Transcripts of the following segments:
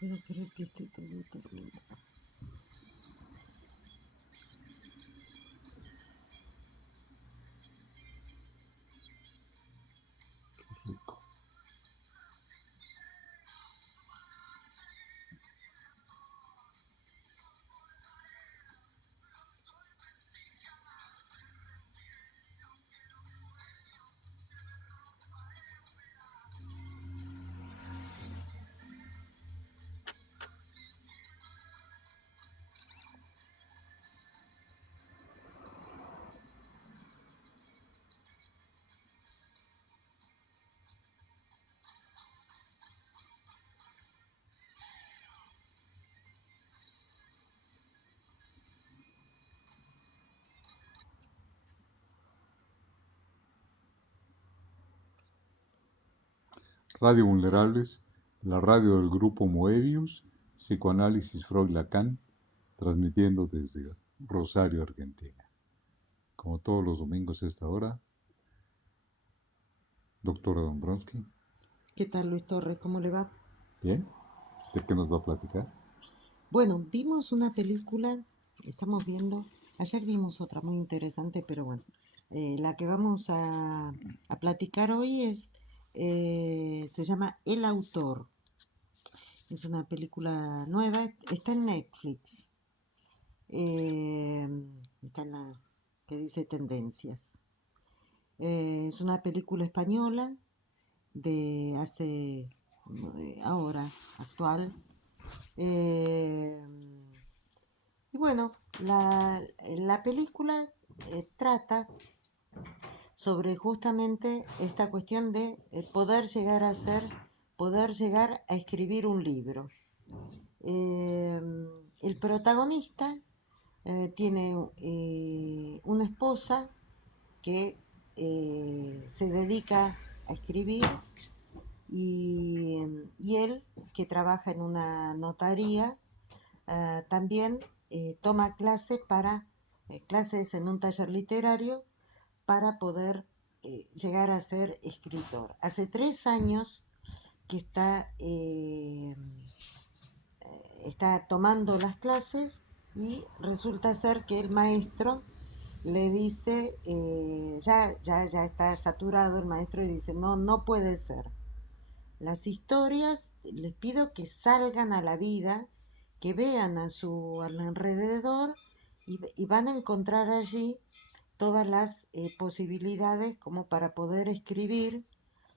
Pero creo que esté todo terminado. Rico. Radio Vulnerables, la radio del grupo Moebius, Psicoanálisis Freud Lacan, transmitiendo desde Rosario, Argentina. Como todos los domingos a esta hora, doctora Dombrowski. ¿Qué tal, Luis Torres? ¿Cómo le va? Bien, ¿de qué nos va a platicar? Bueno, vimos una película, estamos viendo, ayer vimos otra muy interesante, pero bueno, la que vamos a platicar hoy se llama El Autor. Es una película nueva, está en Netflix, eh, está en la que dice Tendencias. Es una película española de hace, ahora, actual. Eh, y bueno, la película trata sobre justamente esta cuestión de poder llegar a escribir un libro. Eh, el protagonista tiene una esposa que se dedica a escribir y él, que trabaja en una notaría, también toma clases en un taller literario para poder llegar a ser escritor. Hace 3 años que está tomando las clases y resulta ser que el maestro le dice, ya está saturado el maestro y dice, no, no puede ser. Las historias les pido que salgan a la vida, que vean a su alrededor y van a encontrar allí todas las posibilidades como para poder escribir.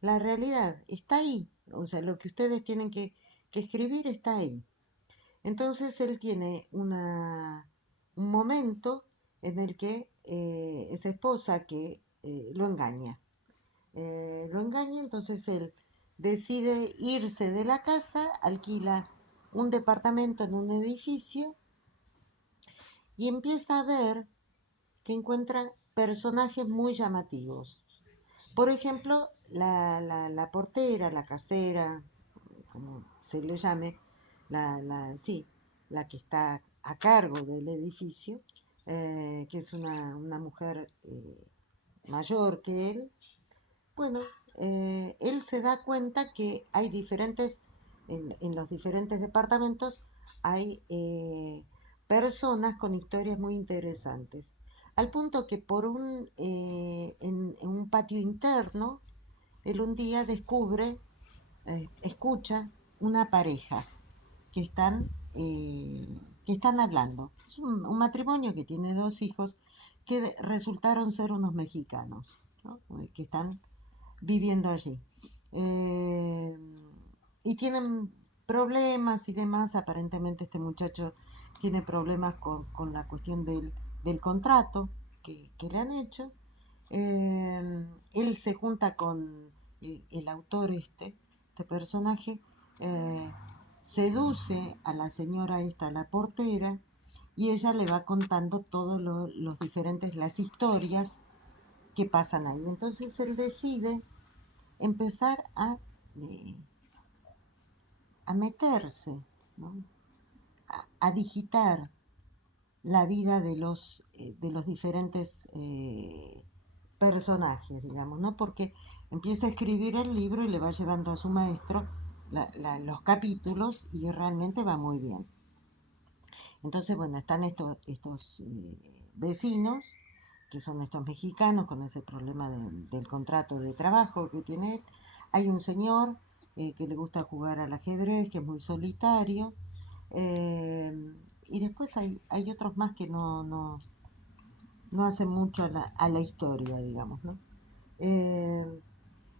La realidad está ahí, o sea, lo que ustedes tienen que escribir está ahí. Entonces él tiene un momento en el que esa esposa que lo engaña, entonces él decide irse de la casa, alquila un departamento en un edificio y empieza a ver que encuentra personajes muy llamativos. Por ejemplo, la portera, la casera, como se le llame, sí, la que está a cargo del edificio, que es una mujer mayor que él. Bueno, él se da cuenta que hay en los diferentes departamentos hay personas con historias muy interesantes. Al punto que en un patio interno, él un día escucha una pareja que están hablando. Es un matrimonio que tiene 2 hijos que resultaron ser unos mexicanos, ¿no? Que están viviendo allí. Eh, y tienen problemas y demás. Aparentemente este muchacho tiene problemas con la cuestión del contrato que le han hecho. Él se junta con el autor este personaje, eh, seduce a la señora esta, la portera, y ella le va contando todos los diferentes, las historias que pasan ahí. Entonces él decide empezar eh, a meterse, ¿no? A digitar la vida de los diferentes personajes, digamos, ¿no? Porque empieza a escribir el libro y le va llevando a su maestro los capítulos y realmente va muy bien. Entonces, bueno, están estos vecinos, que son estos mexicanos, con ese problema del contrato de trabajo que tiene él. Hay un señor que le gusta jugar al ajedrez, que es muy solitario. eh, y después hay otros más que no hacen mucho a la historia, digamos, ¿no? Eh,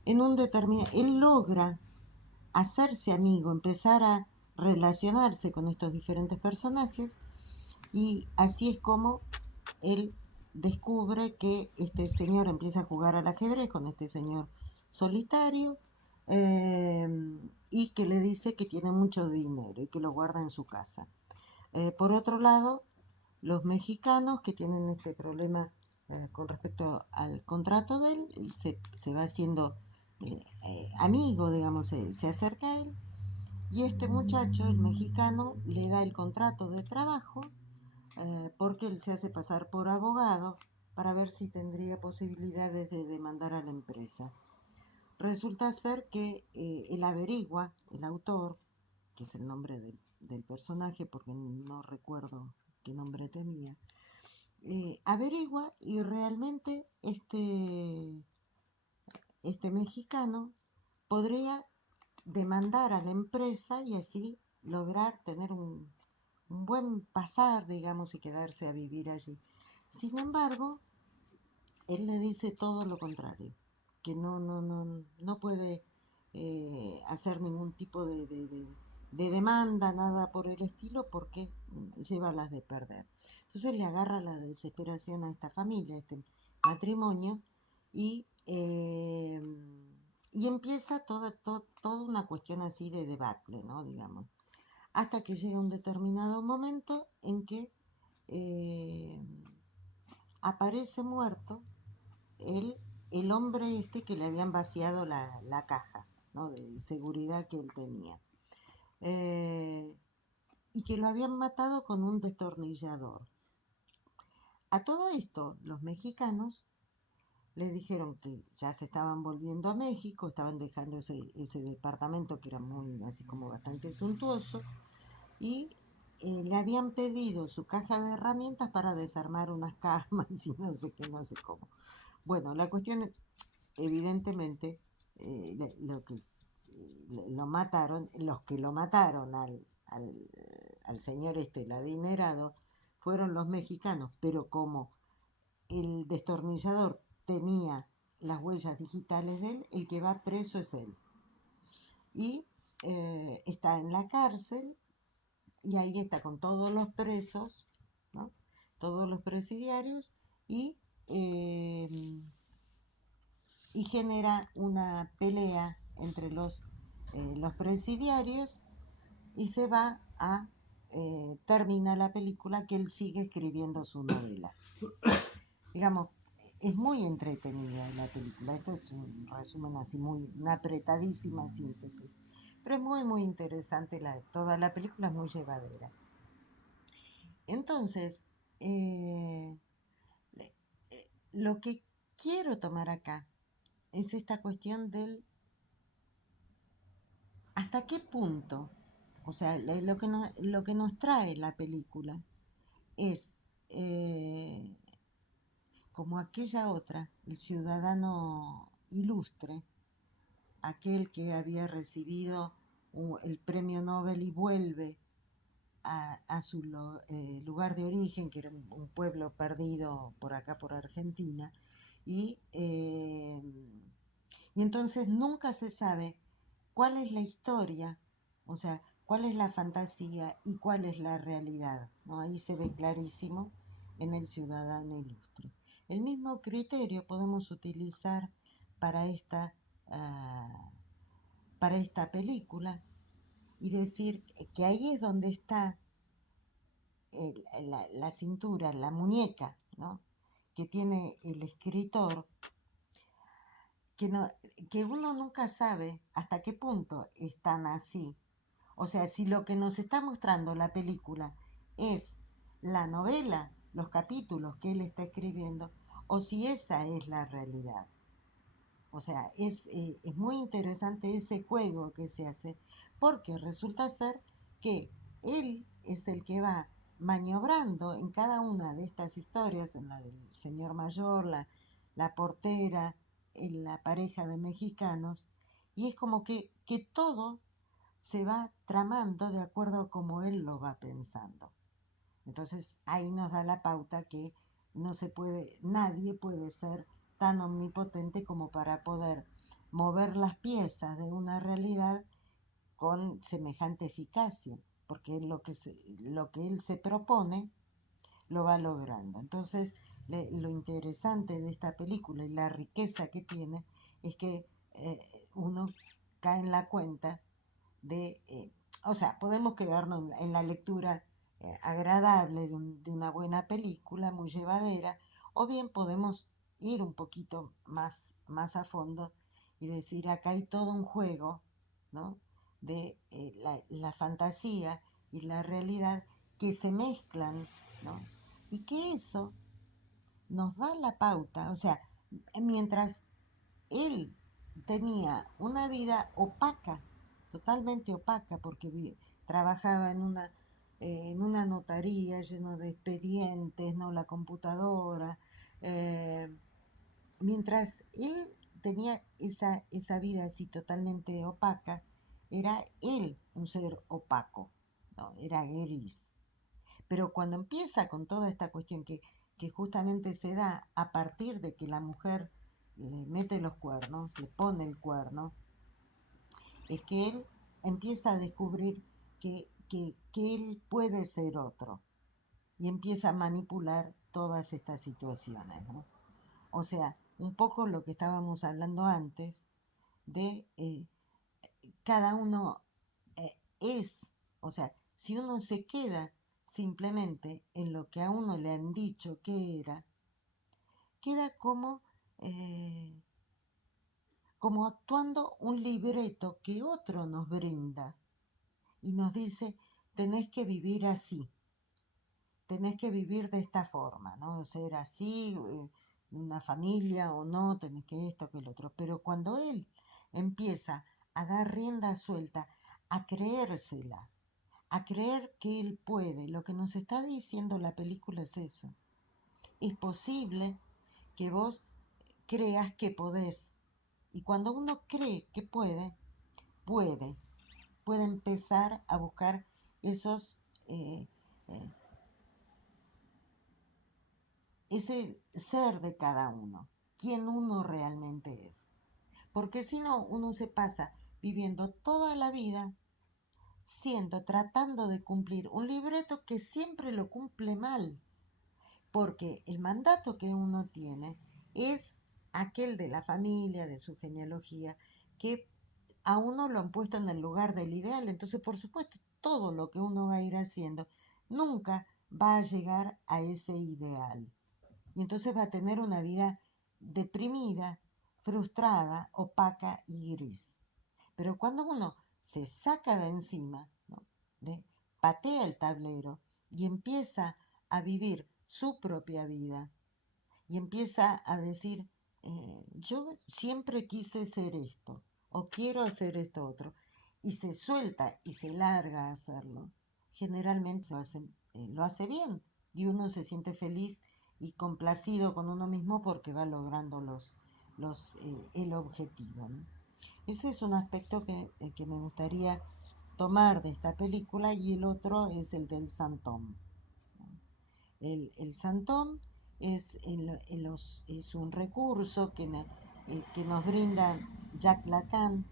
en un determinado, él logra hacerse amigo, empezar a relacionarse con estos diferentes personajes y así es como él descubre que este señor empieza a jugar al ajedrez con este señor solitario eh, y que le dice que tiene mucho dinero y que lo guarda en su casa. Por otro lado, los mexicanos que tienen este problema con respecto al contrato de él, se va haciendo amigo, digamos, se acerca a él y este muchacho, el mexicano, le da el contrato de trabajo porque él se hace pasar por abogado para ver si tendría posibilidades de demandar a la empresa. Resulta ser que él averigua, el autor, que es el nombre del personaje, porque no recuerdo qué nombre tenía, averigua y realmente este mexicano podría demandar a la empresa y así lograr tener un buen pasar, digamos, y quedarse a vivir allí. Sin embargo, él le dice todo lo contrario, que no puede hacer ningún tipo de demanda, nada por el estilo, porque lleva las de perder. Entonces le agarra la desesperación a esta familia, a este matrimonio, y empieza toda una cuestión así de debacle, ¿no? Digamos, hasta que llega un determinado momento en que eh, aparece muerto el, el hombre este que le habían vaciado la caja, ¿no? De seguridad que él tenía. Eh, y que lo habían matado con un destornillador. A todo esto, los mexicanos le dijeron que ya se estaban volviendo a México, estaban dejando ese departamento que era muy, así como bastante suntuoso, y le habían pedido su caja de herramientas para desarmar unas camas y no sé qué, no sé cómo. Bueno, la cuestión, evidentemente, lo mataron, los que lo mataron al señor este, el adinerado, fueron los mexicanos, pero como el destornillador tenía las huellas digitales de él, el que va preso es él. Y está en la cárcel y ahí está con todos los presos, ¿no? Todos los presidiarios eh, y genera una pelea entre los presidiarios y se va a termina la película que él sigue escribiendo su novela. Digamos, es muy entretenida la película. Esto es un resumen así, una apretadísima síntesis. Pero es muy interesante, toda la película es muy llevadera. Entonces, eh, lo que quiero tomar acá es esta cuestión del hasta qué punto, o sea, lo que nos trae la película es como aquella otra, el ciudadano ilustre, aquel que había recibido el premio Nobel y vuelve a su lugar de origen, que era un pueblo perdido por acá, por Argentina, y, eh, y entonces nunca se sabe cuál es la historia, o sea, cuál es la fantasía y cuál es la realidad, ¿no? Ahí se ve clarísimo en el ciudadano ilustre. El mismo criterio podemos utilizar para uh, para esta película y decir que ahí es donde está la cintura, la muñeca, ¿no? Que tiene el escritor, que, no, que uno nunca sabe hasta qué punto están así. O sea, si lo que nos está mostrando la película es la novela, los capítulos que él está escribiendo, o si esa es la realidad. O sea, es muy interesante ese juego que se hace, porque resulta ser que él es el que va maniobrando en cada una de estas historias, en la del señor mayor, la portera, en la pareja de mexicanos, y es como que todo se va tramando de acuerdo a como él lo va pensando. Entonces ahí nos da la pauta que no se puede, nadie puede ser tan omnipotente como para poder mover las piezas de una realidad con semejante eficacia, porque lo que él se propone lo va logrando. Entonces, lo interesante de esta película y la riqueza que tiene es que uno cae en la cuenta de, o sea, podemos quedarnos en la lectura agradable de una buena película, muy llevadera, o bien podemos ir un poquito más a fondo y decir, acá hay todo un juego, ¿no? De la fantasía y la realidad que se mezclan, ¿no? Y que eso nos da la pauta, o sea, mientras él tenía una vida opaca, totalmente opaca, porque trabajaba en una notaría lleno de expedientes, ¿no? La computadora. eh, Mientras él tenía esa vida así totalmente opaca, era él un ser opaco, ¿no? Era gris. Pero cuando empieza con toda esta cuestión que justamente se da a partir de que la mujer le mete los cuernos, le pone el cuerno, es que él empieza a descubrir que él puede ser otro y empieza a manipular todas estas situaciones, ¿no? O sea, un poco lo que estábamos hablando antes de cada uno o sea, si uno se queda simplemente en lo que a uno le han dicho que era, queda como actuando un libreto que otro nos brinda y nos dice, tenés que vivir así, tenés que vivir de esta forma, ¿no? Ser así, una familia o no, tenés que esto, que el otro. Pero cuando él empieza a dar rienda suelta, a creérsela, a creer que él puede, lo que nos está diciendo la película es eso. Es posible que vos creas que podés. Y cuando uno cree que puede, puede empezar a buscar esos eh, eh, ese ser de cada uno, quién uno realmente es. Porque si no, uno se pasa viviendo toda la vida tratando de cumplir un libreto que siempre lo cumple mal, porque el mandato que uno tiene es aquel de la familia, de su genealogía, que a uno lo han puesto en el lugar del ideal. Entonces, por supuesto, todo lo que uno va a ir haciendo nunca va a llegar a ese ideal. Y entonces va a tener una vida deprimida, frustrada, opaca y gris. Pero cuando uno se saca de encima, ¿no? Patea el tablero y empieza a vivir su propia vida y empieza a decir, yo siempre quise ser esto o quiero hacer esto otro, y se suelta y se larga a hacerlo, generalmente lo hace bien y uno se siente feliz y complacido con uno mismo porque va logrando el objetivo, ¿no? Ese es un aspecto que me gustaría tomar de esta película, y el otro es el del Santón. El Santón es un recurso que nos brinda Jacques Lacan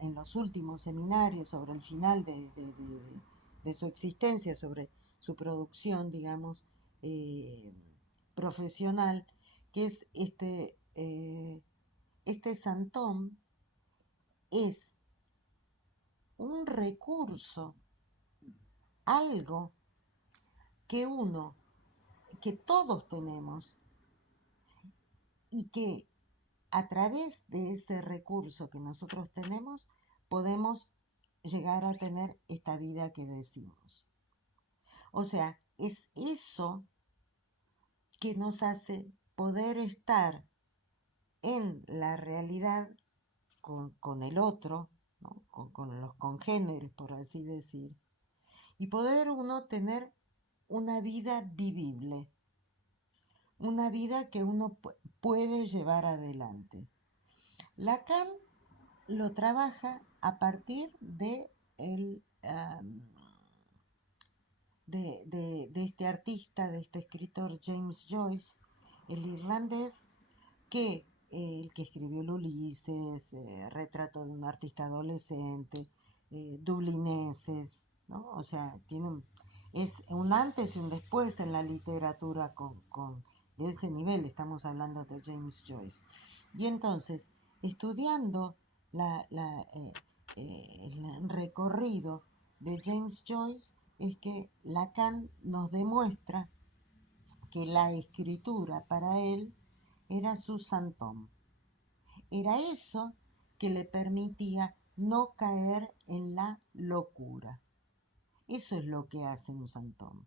en los últimos seminarios, sobre el final de su existencia, sobre su producción, digamos, eh, profesional, que es este Santón es un recurso, algo que que todos tenemos, y que a través de ese recurso que nosotros tenemos podemos llegar a tener esta vida que decimos. O sea, es eso que nos hace poder estar en la realidad con el otro, ¿no? Con los congéneres, por así decir, y poder uno tener una vida vivible, una vida que uno puede llevar adelante. Lacan lo trabaja a partir de este artista, de este escritor James Joyce, el irlandés, que el que escribió el Ulises, Retrato de un artista adolescente, Dublineses, ¿no? O sea, es un antes y un después en la literatura de ese nivel, estamos hablando de James Joyce. Y entonces, estudiando el recorrido de James Joyce, es que Lacan nos demuestra que la escritura para él era su santón. Era eso que le permitía no caer en la locura. Eso es lo que hace un santón.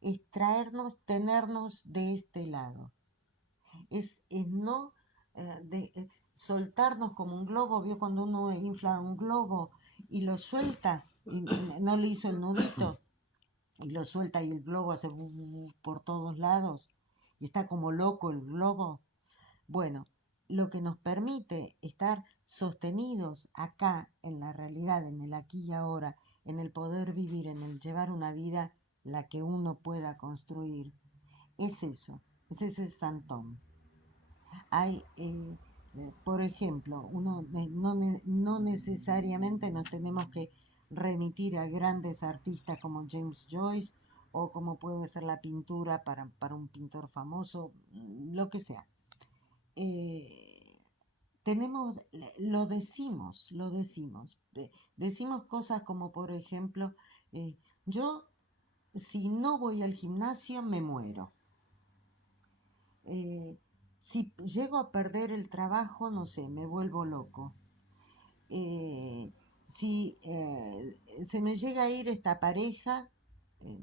Es tenernos de este lado. Es no soltarnos como un globo. ¿Vio cuando uno infla un globo y lo suelta? Y no le hizo el nudito. Y lo suelta y el globo hace por todos lados. Y está como loco el globo. Bueno, lo que nos permite estar sostenidos acá en la realidad, en el aquí y ahora, en el poder vivir, en el llevar una vida la que uno pueda construir, es eso, es ese santón. Hay, por ejemplo, no necesariamente nos tenemos que remitir a grandes artistas como James Joyce o como puede ser la pintura para un pintor famoso, lo que sea. Tenemos, decimos cosas como por ejemplo, yo si no voy al gimnasio me muero. Si llego a perder el trabajo, no sé, me vuelvo loco. Si se me llega a ir esta pareja,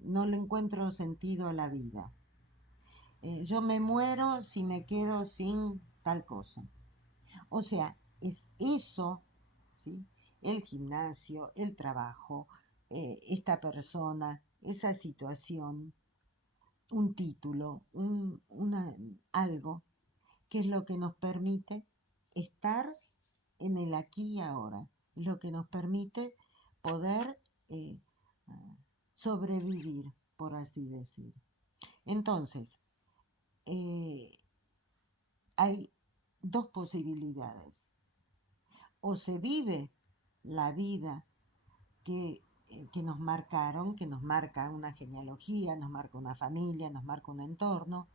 no le encuentro sentido a la vida. Yo me muero si me quedo sin tal cosa. O sea, es eso, ¿sí? El gimnasio, el trabajo, esta persona, esa situación, un título, algo, que es lo que nos permite estar en el aquí y ahora, lo que nos permite poder sobrevivir, por así decir. Entonces, hay dos posibilidades. O se vive la vida que nos marcaron, que nos marca una genealogía, nos marca una familia, nos marca un entorno,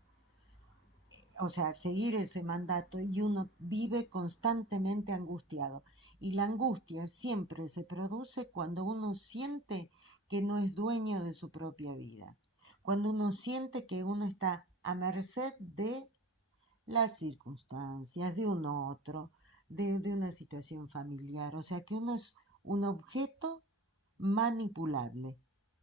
o sea, seguir ese mandato y uno vive constantemente angustiado. Y la angustia siempre se produce cuando uno siente que no es dueño de su propia vida, cuando uno siente que uno está a merced de las circunstancias, de un otro, de una situación familiar, o sea que uno es un objeto manipulable,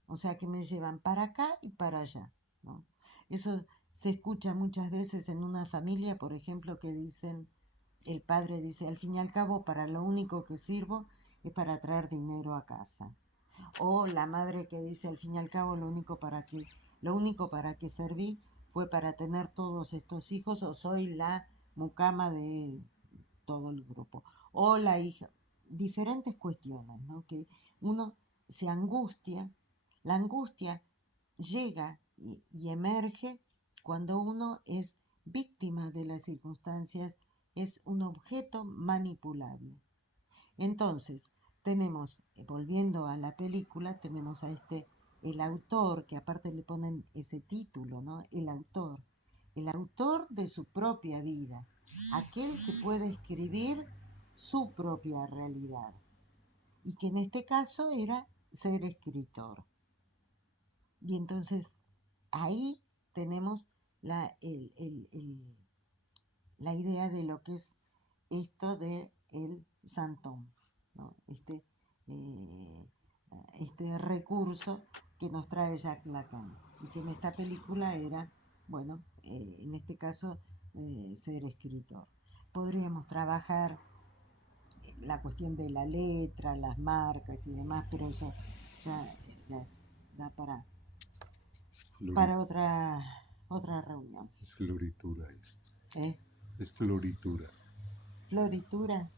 o sea que me llevan para acá y para allá, ¿no? Eso se escucha muchas veces en una familia, por ejemplo, que dicen, el padre dice, al fin y al cabo, para lo único que sirvo es para traer dinero a casa. O la madre que dice, al fin y al cabo, lo único para que serví fue para tener todos estos hijos, o soy la mucama de todo el grupo. O la hija, diferentes cuestiones, ¿no? Que uno se angustia, la angustia llega y emerge cuando uno es víctima de las circunstancias, es un objeto manipulable. Entonces, tenemos, volviendo a la película, tenemos a el autor, que aparte le ponen ese título, ¿no? El autor de su propia vida, aquel que puede escribir su propia realidad, y que en este caso era ser escritor. Y entonces ahí tenemos la idea de lo que es esto de el santón, ¿no? Este recurso que nos trae Jacques Lacan y que en esta película era, bueno, en este caso, ser escritor. podríamos trabajar la cuestión de la letra, las marcas y demás, pero eso ya da para otra reunión. Es floritura. ¿Eh? Es floritura. Floritura.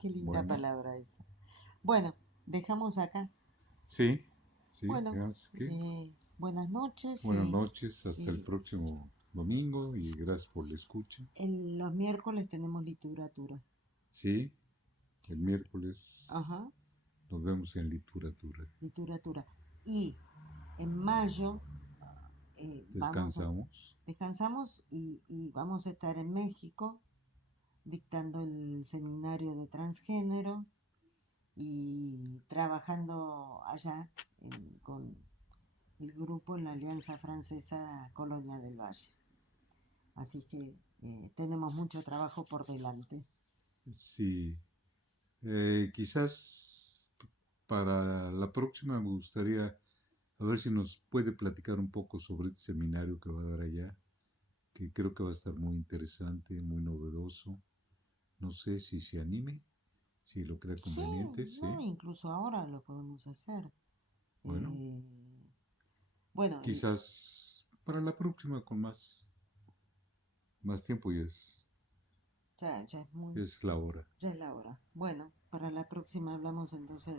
Qué linda Bueno, palabra esa. Bueno, dejamos acá. sí, Bueno, digamos que buenas noches buenas noches, hasta el y próximo domingo y gracias por la escucha. los miércoles tenemos literatura. Sí, el miércoles Ajá, nos vemos en literatura. literatura. Y en mayo Descansamos. descansamos y vamos a estar en México dictando el seminario de transgénero y trabajando allá con el grupo en la Alianza Francesa Colonia del Valle. Así que tenemos mucho trabajo por delante. Sí, quizás para la próxima me gustaría a ver si nos puede platicar un poco sobre este seminario que va a dar allá, que creo que va a estar muy interesante, muy novedoso. No sé si se anime, si lo crea Sí, conveniente, sí. no, incluso ahora lo podemos hacer. Bueno, Eh, bueno, quizás para la próxima con más tiempo ya es la hora. ya es la hora. Bueno, para la próxima hablamos entonces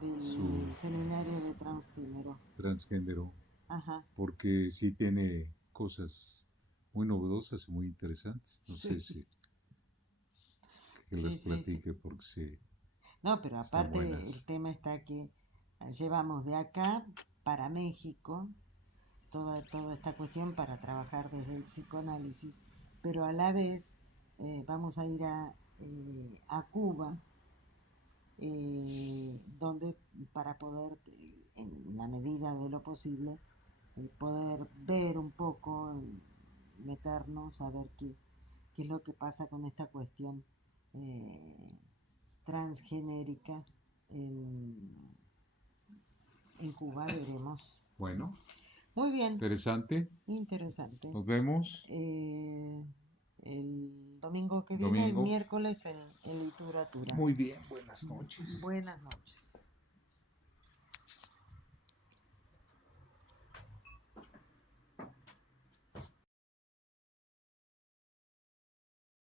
Su del seminario de transgénero. transgénero, Ajá, porque sí tiene cosas muy novedosas y muy interesantes. No sé sí, si que las sí. platique porque sí, No, pero están aparte el buenas. tema está que llevamos de acá para México toda esta cuestión para trabajar desde el psicoanálisis, pero a la vez vamos a ir a Cuba, donde para poder, en la medida de lo posible, poder ver un poco, meternos a ver qué es lo que pasa con esta cuestión transgenérica en Cuba, veremos, Bueno, ¿no? Muy bien, interesante. interesante. Nos vemos El domingo que viene, el domingo. miércoles en literatura. Muy bien, buenas noches. Buenas noches.